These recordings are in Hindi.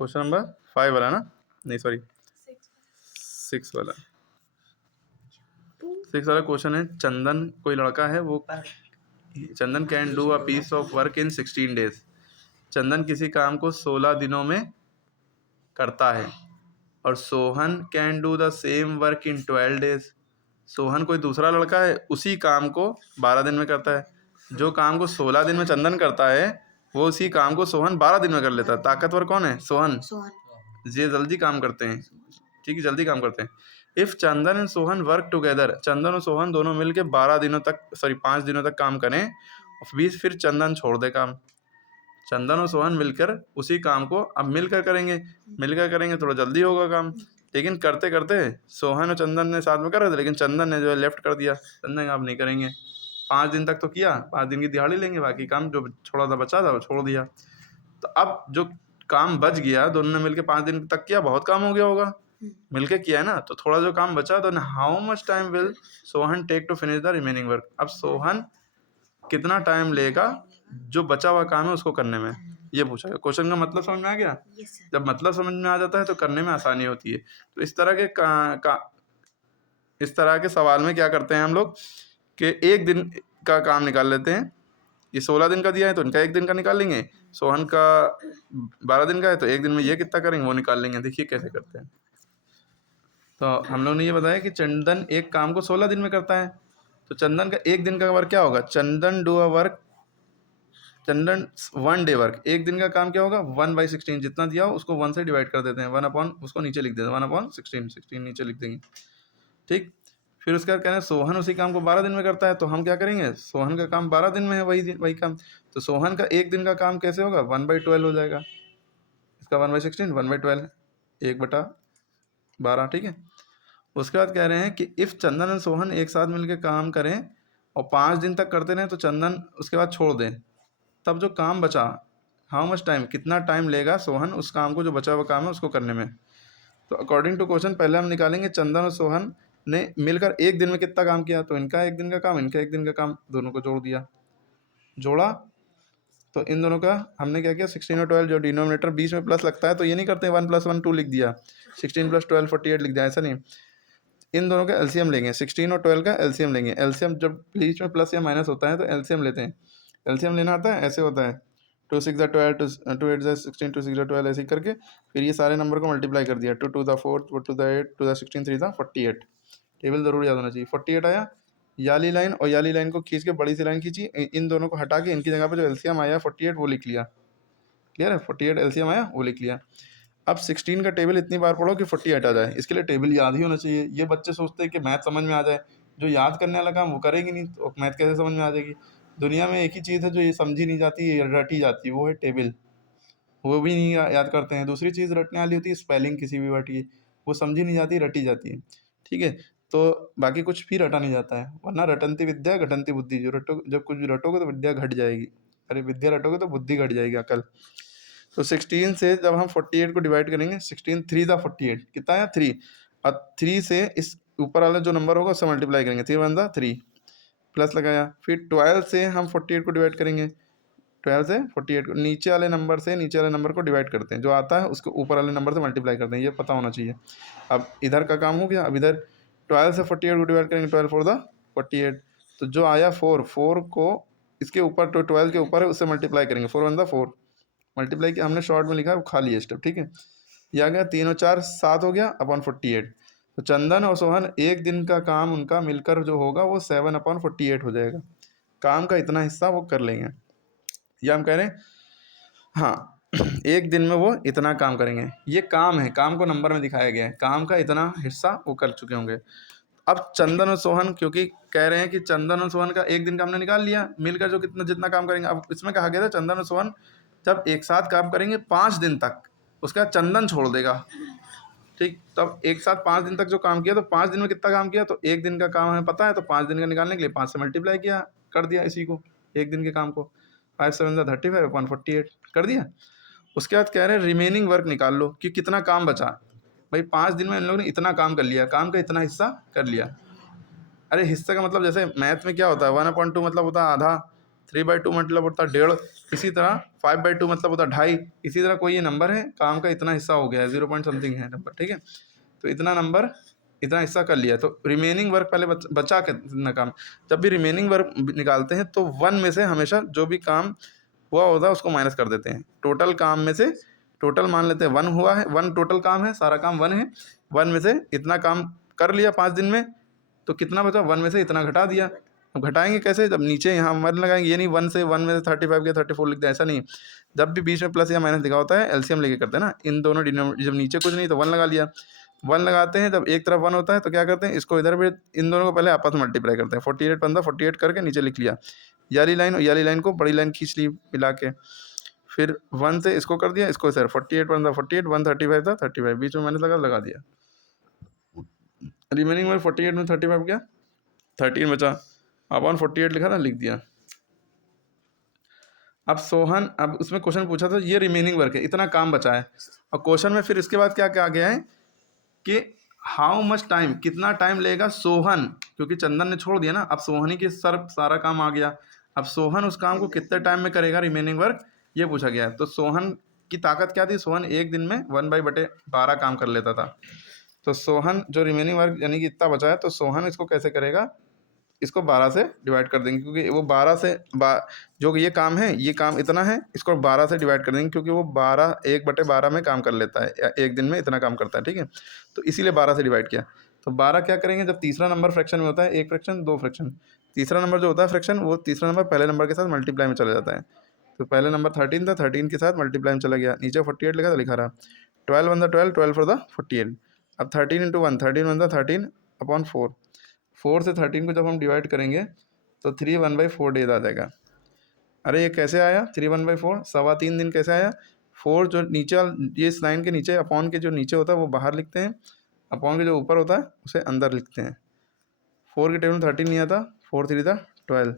क्वेश्चन नंबर 5 वाला ना, नहीं सॉरी 6 वाला। 6 वाला क्वेश्चन है, चंदन कोई लड़का है, वो Chandan can do a piece of work in 16 days. Chandan किसी काम को 16 दिनों में करता है और Sohan can do the same work in 12 days. Sohan कोई दूसरा लड़का है, उसी काम को 12 दिन में करता है। जो काम को 16 दिन में चंदन करता है, वो उसी काम को सोहन 12 दिन में कर लेता है। ताकतवर कौन है? सोहन। ये जल्दी काम करते हैं, ठीक है, जल्दी काम करते हैं। If Chandan and Sohan work together, Chandan और सोहन दोनों मिलके 5 दिनों तक काम करें और फिर चंदन छोड़ दे काम। चंदन और सोहन मिलकर उसी काम को अब मिलकर करेंगे थोड़ा जल्दी होगा काम। लेकिन करते करते सोहन और चंदन ने साथ में कर रहे थे, लेकिन चंदन ने जो है लेफ्ट कर दिया। चंदन ने आप नहीं करेंगे, 5 दिन तक तो किया, 5 दिन की दिहाड़ी लेंगे, बाकी काम जो छोड़ा था बचा था वो छोड़ दिया। तो अब जो काम बच गया, दोनों ने मिलके 5 दिन तक किया, बहुत काम हो गया होगा, मिलके किया है ना, तो थोड़ा जो काम बचा तो how much time will Sohan take to finish the remaining work. अब सोहन कितना टाइम लेगा जो बचा हुआ काम है उसको करने में, ये पूछा गया। क्वेश्चन का मतलब समझ में आ गया? जब मतलब समझ में आ जाता है तो करने में आसानी होती है। तो इस तरह के सवाल में क्या करते हैं हम लोग कि एक दिन का काम निकाल लेते हैं। ये 16 दिन का दिया है तो इनका 1 दिन का निकाल लेंगे। सोहन का 12 दिन का है तो 1 दिन में ये कितना करेंगे वो निकाल लेंगे। देखिए कैसे करते हैं। तो हम लोग ने ये बताया कि चंदन एक काम को 16 दिन में करता है, तो चंदन का 1 दिन का वर्क क्या होगा? चंदन 1 डे वर्क, 1 दिन का काम क्या होगा? 1/16, जितना दिया हो उसको 1 से डिवाइड कर देते हैं, 1 अपॉन उसको नीचे लिख देते हैं, 1/16 नीचे लिख देंगे, ठीक। फिर उसके बाद कह रहे हैं सोहन उसी काम को 12 दिन में करता है, तो हम क्या करेंगे? सोहन का काम 12 दिन में है, वही काम, तो सोहन का 1 दिन का काम कैसे होगा? 1/12 हो जाएगा। इसका 1/16 1/12, 1/12, ठीक है। उसके बाद कह रहे हैं कि इफ़ चंदन और सोहन एक साथ मिलकर काम करें और 5 दिन तक करते रहें तो चंदन उसके बाद छोड़ दें, तब जो काम बचा, हाउ मच टाइम, कितना टाइम लेगा सोहन उस काम को, जो बचा हुआ काम है उसको करने में। तो अकॉर्डिंग टू क्वेश्चन पहले हम निकालेंगे चंदन और सोहन ने मिलकर 1 दिन में कितना काम किया, तो इनका 1 दिन का काम, इनका 1 दिन का काम, दोनों को जोड़ दिया। जोड़ा तो इन दोनों का हमने क्या किया, 16 और 12, जो डिनोमिनेटर बीच में प्लस लगता है तो ये नहीं करते 1 + 1 2 लिख दिया, 16 + 12 48 लिख दिया, ऐसा नहीं। इन दोनों का एलसीएम लेंगे, 16 और 12 का एलसीएम लेंगे। एलसीएम जब बीच में प्लस या माइनस होता है तो एलसीएम लेते हैं। एलसीएम लेना आता है, ऐसे होता है 2 6 12, 2 8 16, 2 6 12, ऐसे ही करके फिर ये सारे नंबर को मल्टीप्लाई कर दिया, 2 2 4, 4 2 8, 2 16, 3 48। टेबल ज़रूर याद होना चाहिए। 48 आया, याली लाइन और याली लाइन को खींच के बड़ी सी लाइन खींची, इन दोनों को हटा के इनकी जगह पे जो एलसीएम आया 48 वो लिख लिया। क्लियर है? 48 एलसीएम आया वो लिख लिया। अब 16 का टेबल इतनी बार पढ़ो कि 48 आ जाए, इसके लिए टेबल याद ही होना चाहिए। ये बच्चे सोचते हैं कि मैथ समझ में आ जाए, जो याद करने वाला काम वो करेंगे नहीं तो मैथ कैसे समझ में आ जाएगी। दुनिया में एक ही चीज़ है जो ये समझी नहीं जाती, ये रटी जाती है, वो है टेबल। वो भी नहीं याद करते हैं। दूसरी चीज़ रटने वाली होती है स्पेलिंग किसी भी वर्ड की, वो समझी नहीं जाती, रटी जाती है, ठीक है। तो बाकी कुछ भी रटा नहीं जाता है, वरना रटंती विद्या घटंती बुद्धि, जो रटो जब कुछ भी रटोगे तो विद्या घट जाएगी, अरे विद्या रटोगे तो बुद्धि घट जाएगी, अकल। तो 16 से जब हम 48 को डिवाइड करेंगे, 16 3 दा 48 कितना आया 3, और 3 से इस ऊपर वाला जो नंबर होगा उससे मल्टीप्लाई करेंगे, 3 1 दा 3 प्लस लगाया। फिर 12 से हम 48 को डिवाइड करेंगे, 12 से 48 को नीचे वाले नंबर से नीचे वाले नंबर को डिवाइड करते हैं, जो आता है उसको ऊपर वाले नंबर से मल्टीप्लाई करते हैं, ये पता होना चाहिए। अब इधर का काम हो गया। अब इधर 12 से 48 को डिवाइड करेंगे, 12 4 दा 48, तो जो आया 4 को इसके ऊपर, तो 12 के ऊपर है उससे मल्टीप्लाई करेंगे, 4 1 दा 4, मल्टीप्लाई किया, हमने शॉर्ट में लिखा है वो खा लिया स्टेप, ठीक है। यह आ गया 3 और 4 7 हो गया अपॉन 48। तो चंदन और सोहन 1 दिन का काम उनका मिलकर जो होगा वो 7/48 हो जाएगा। काम का इतना हिस्सा वो कर लेंगे, या हम कह रहे हैं हाँ 1 दिन में वो इतना काम करेंगे। ये काम है, काम को नंबर में दिखाया गया है, काम का इतना हिस्सा वो कर चुके होंगे। अब चंदन और सोहन, क्योंकि कह रहे हैं कि चंदन और सोहन का 1 दिन का हमने निकाल लिया, मिलकर जो जितना काम करेंगे। अब इसमें कहा गया था चंदन और सोहन जब एक साथ काम करेंगे 5 दिन तक, उसके बाद चंदन छोड़ देगा, ठीक। तब एक साथ 5 दिन तक जो काम किया, तो 5 दिन में कितना काम किया, तो 1 दिन का काम हमें पता है, तो 5 दिन का निकालने के लिए 5 से मल्टीप्लाई किया, कर दिया इसी को, 1 दिन के काम को, 5 7 35 अपॉन 48 कर दिया। उसके बाद कह रहे हैं रिमेनिंग वर्क निकाल लो कि कितना काम बचा। भाई 5 दिन में इन लोगों ने इतना काम कर लिया, काम का इतना हिस्सा कर लिया। अरे हिस्से का मतलब जैसे मैथ में क्या होता है, 1/2 मतलब होता है आधा, 3/2 मतलब होता है 1.5, इसी तरह 5/2 मतलब होता है 2.5, इसी तरह कोई ये नंबर है, काम का इतना हिस्सा हो गया है, 0 पॉइंट समथिंग है नंबर, ठीक है। तो इतना नंबर, इतना हिस्सा कर लिया, तो रिमेनिंग वर्क पहले बचा कितना काम। जब भी रिमेनिंग वर्क निकालते हैं तो 1 में से हमेशा जो भी काम हुआ होता है उसको माइनस कर देते हैं। टोटल काम में से, टोटल मान लेते हैं 1 हुआ है, 1 टोटल काम है, सारा काम 1 है, 1 में से इतना काम कर लिया 5 दिन में, तो कितना बचा, 1 में से इतना घटा दिया। अब घटाएंगे कैसे, जब नीचे यहाँ 1 लगाएंगे, ये नहीं 1 में से 35 के 34 लिख दिया, ऐसा नहीं। जब भी बीच में प्लस या माइनस लिखा होता है एलसीएम लेके करते हैं ना, इन दोनों डिनोमिनेटर, जब नीचे कुछ नहीं तो 1 लगा लिया। 1 लगाते हैं, जब एक तरफ 1 होता है तो क्या करते हैं, इसको इधर भी, इन दोनों को पहले आपस में मल्टीप्लाई करते हैं। 48 15 48 करके नीचे लिख लिया, याली लाइन और याली लाइन को बड़ी लाइन खींच ली मिला के, फिर 1 से इसको कर दिया, इसको सर 48 15 48, 135 था 35, बीच में मैंने लगा दिया, रिमेनिंग में 48 में 35 क्या 13 बचा, अपॉन 48 लिखा था, लिख दिया। अब सोहन, अब उसमें क्वेश्चन पूछा था ये रिमेनिंग वर्क है, इतना काम बचा है, और क्वेश्चन में फिर इसके बाद क्या क्या आ गया है कि हाउ मच टाइम, कितना टाइम लेगा सोहन, क्योंकि चंदन ने छोड़ दिया ना, अब सोहनी की सारा काम आ गया, अब सोहन उस काम को कितने टाइम में करेगा रिमेनिंग वर्क, ये पूछा गया है। तो सोहन की ताकत क्या थी, सोहन एक दिन में 1/12 काम कर लेता था, तो सोहन जो रिमेनिंग वर्क यानी कि इतना बचा है, तो सोहन इसको कैसे करेगा, इसको 12 से डिवाइड कर देंगे, क्योंकि वो 12 से जो ये काम है, ये काम इतना है, इसको 12 से डिवाइड कर देंगे, क्योंकि वो 1/12 में काम कर लेता है, एक दिन में इतना काम करता है, ठीक है, तो इसीलिए 12 से डिवाइड किया। तो 12 क्या करेंगे, जब तीसरा नंबर फ्रैक्शन में होता है, 1 फ्रैक्शन 2 फ्रैक्शन, तीसरा नंबर जो होता है फ्रैक्शन, वो तीसरा नंबर पहले नंबर के साथ मल्टीप्लाई में चला जाता है, तो पहले नंबर 13 था, 13 के साथ मल्टीप्लाई में चला गया, नीचे 48 लिखा था, लिखा रहा 12 1 12 12 for the 48, अब 13 इंटू 1 13 1 13 अपॉन 4, 4 से 13 को जब हम डिवाइड करेंगे तो 3 1/4 डेज आ जाएगा। अरे ये कैसे आया 3 1/4, 3.25 दिन कैसे आया, 4 जो नीचे ये इस लाइन के नीचे अपॉन के जो नीचे होता है वो बाहर लिखते हैं, अपॉन के जो ऊपर होता है उसे अंदर लिखते हैं। 4 के टेबल में 13 नहीं आता, 4 3 था 12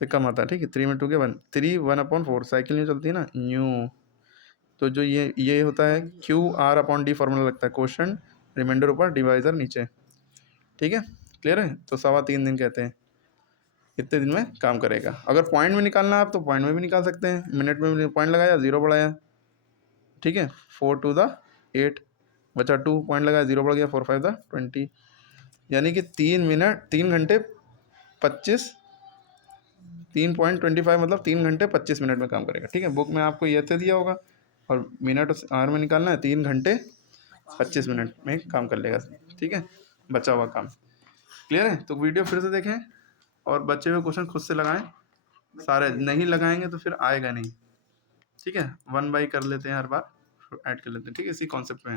से कम आता है, ठीक है, 3 में 2 के 1, 3 1/4, साइकिल नहीं चलती है ना न्यू, तो जो ये होता है QR/D फॉर्मूला लगता है, क्वेश्चन रिमाइंडर ऊपर डिवाइजर नीचे, ठीक है, क्लियर है। तो 3.25 दिन कहते हैं, इतने दिन में काम करेगा। अगर पॉइंट में निकालना है आप तो पॉइंट में भी निकाल सकते हैं, मिनट में पॉइंट लगाया 0 बढ़ाया, ठीक है, 4 2 8 बचा 2 पॉइंट लगाया 0 बढ़ गया, 4 5 20, यानी कि 3 घंटे 25, 3.25 मतलब 3 घंटे 25 मिनट में काम करेगा, ठीक है। बुक में आपको ये ऐसे दिया होगा, और मिनट आवर में निकालना है, 3 घंटे 25 मिनट में काम कर लेगा, ठीक है, बचा हुआ काम, क्लियर है। तो वीडियो फिर से देखें और बचे हुए क्वेश्चन खुद से लगाएं, सारे नहीं लगाएंगे तो फिर आएगा नहीं, ठीक है। 1 बाई कर लेते हैं हर बार, ऐड कर लेते हैं, ठीक है, इसी कॉन्सेप्ट में है।